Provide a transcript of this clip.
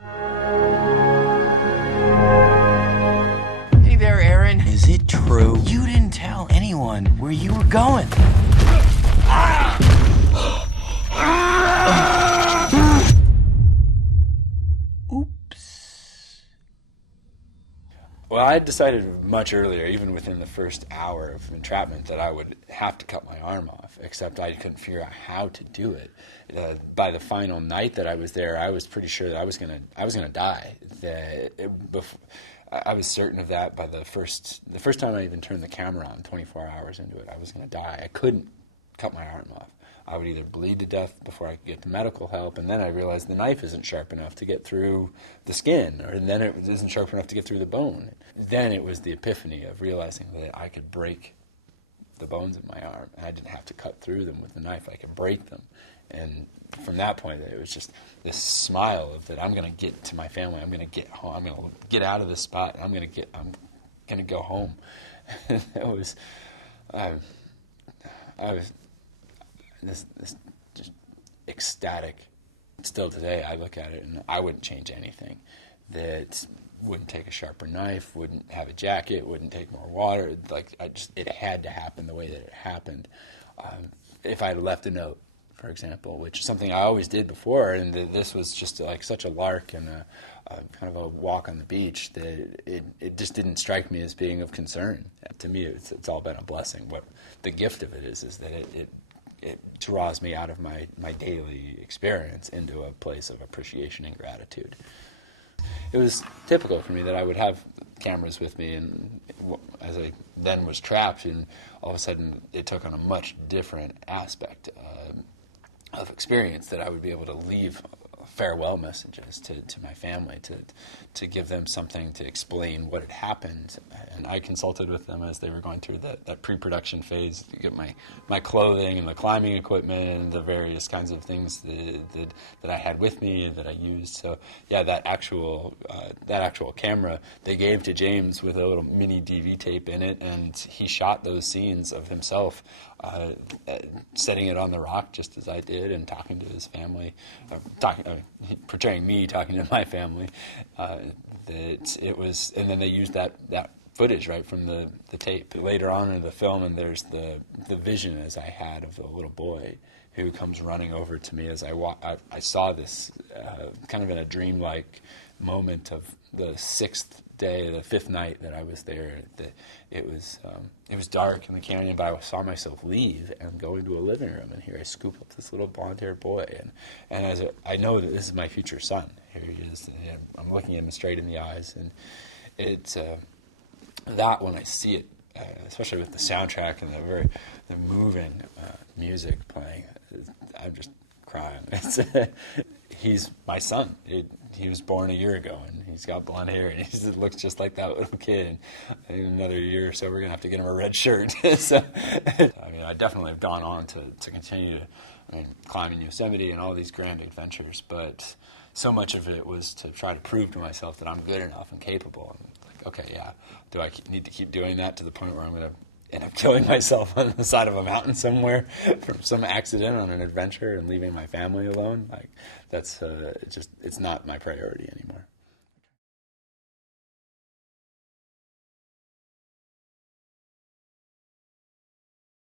Hey there, Aron. Is it true you didn't tell anyone where you were going? Oops. Well, I had decided much earlier, even within the first hour of entrapment, that I would have to cut my arm off, except I couldn't figure out how to do it. By the final night that I was there, I was pretty sure that I was gonna die. I was certain of that by the first time I even turned the camera on, 24 hours into it, I was gonna die. I couldn't cut my arm off. I would either bleed to death before I could get to medical help, and then I realized the knife isn't sharp enough to get through the skin, or then it isn't sharp enough to get through the bone. Then it was the epiphany of realizing that I could break the bones in my arm, and I didn't have to cut through them with the knife. I could break them. And from that point, it was just this smile of that I'm going to get to my family. I'm going to get home. I'm going to get out of this spot. I'm going to go home. It was, I was this just ecstatic. Still today, I look at it and I wouldn't change anything. That wouldn't take a sharper knife, wouldn't have a jacket, wouldn't take more water. Like it had to happen the way that it happened. If I had left a note, for example, which is something I always did before, and this was just like such a lark and a kind of a walk on the beach, that it just didn't strike me as being of concern. To me, it's all been a blessing. What the gift of it is that it draws me out of my daily experience into a place of appreciation and gratitude. It was typical for me that I would have cameras with me, and as I then was trapped, and all of a sudden it took on a much different aspect of experience, that I would be able to leave farewell messages to my family, to give them something to explain what had happened. And I consulted with them as they were going through that pre-production phase to get my clothing and the climbing equipment and the various kinds of things that I had with me and that I used. So yeah, that actual camera they gave to James with a little mini DV tape in it, and he shot those scenes of himself setting it on the rock just as I did, and talking to his family, portraying me talking to my family. That it was, and then they used that footage right from the tape later on in the film, and there's the vision as I had of the little boy who comes running over to me as I saw this kind of in a dreamlike moment of the fifth night that I was there. It was dark in the canyon, but I saw myself leave and go into a living room, and here I scoop up this little blonde-haired boy, and I know that this is my future son. Here he is, and I'm looking him straight in the eyes, and it's that when I see it, especially with the soundtrack and the moving music playing, I'm just crying. He's my son. He was born a year ago, and he's got blonde hair, and he looks just like that little kid. And in another year or so, we're going to have to get him a red shirt. So, I mean, I definitely have gone on to continue to climb in Yosemite and all these grand adventures, but so much of it was to try to prove to myself that I'm good enough and capable. And like, okay, yeah, do I need to keep doing that to the point where I'm going to end up killing myself on the side of a mountain somewhere from some accident on an adventure and leaving my family alone? Like, that's it's not my priority anymore.